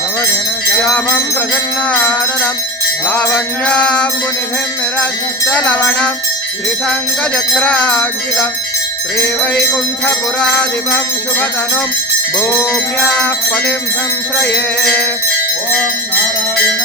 नवघनश्यामं प्रसन्नाननं लावण्याम्बुनिधिं निरस्तलवणं श्रीशङ्खचक्राङ्कितं श्रीवैकुण्ठपुराधिपं शुभतनुं भूम्याः पतिं संश्रये। ॐ नारायण